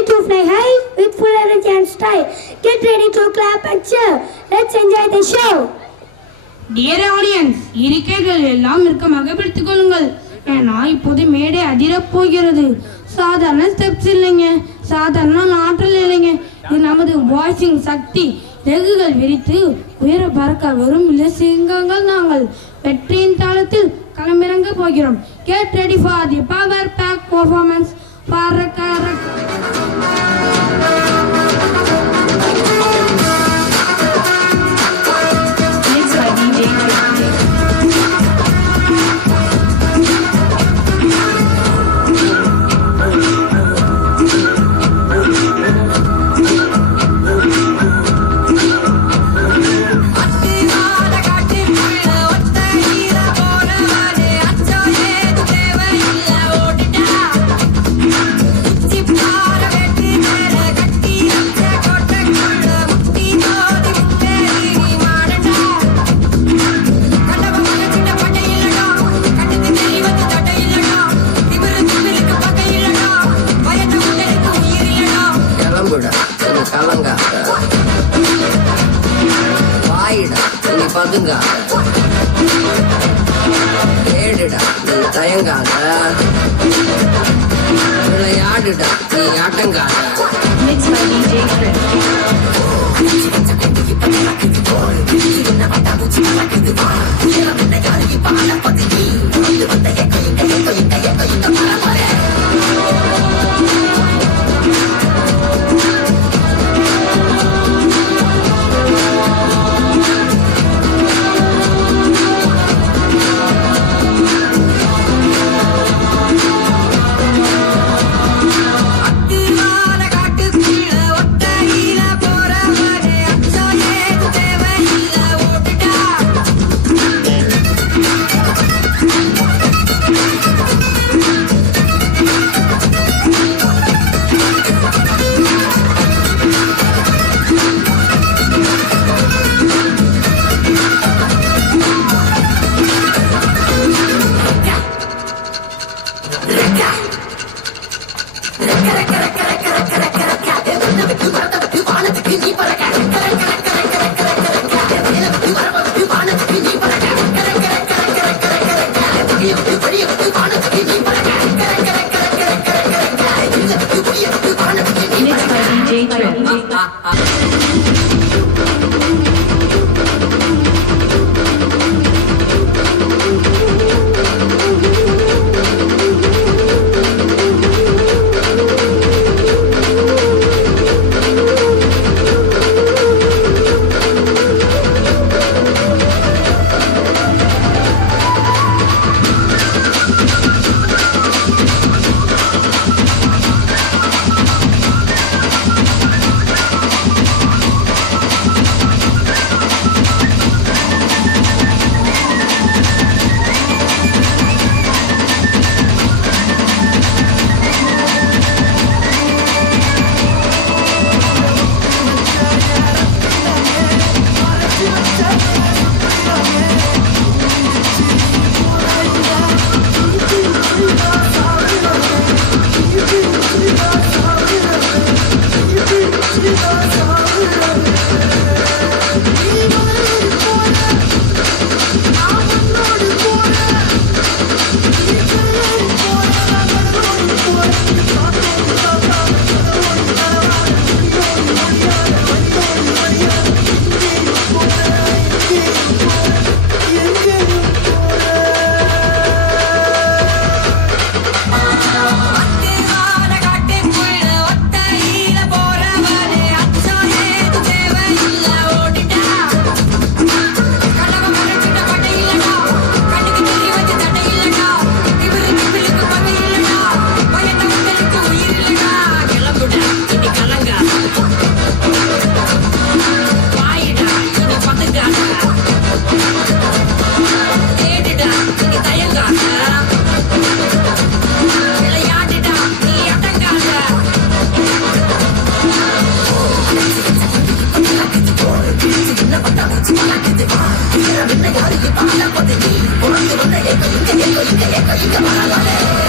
ready to fly high with full energy and style. Get ready to clap and cheer. Let's enjoy the show. Dear audience, இருக்கைகள் எல்லாம் இறுக்கமாக பிடித்துக் கொள்ளுங்கள். ஏன்னா இப்போது மேடை அதிரப் போகிறது. சாதாரண ஸ்டெப்ஸ் இல்லைங்க, சாதாரண ஆற்றல் இல்லைங்க. இது நமது வாய்ஸிங் சக்தி. ரெகுகள் விரித்து உயர பறக்க வரும் சிங்கங்கள் நாங்கள். வெற்றியின் தாளத்தில் களமிறங்க போகிறோம். Get ready for the power pack performance. தயங்காத விளையாடுடா நீ ஆட்டங்காத. Come on,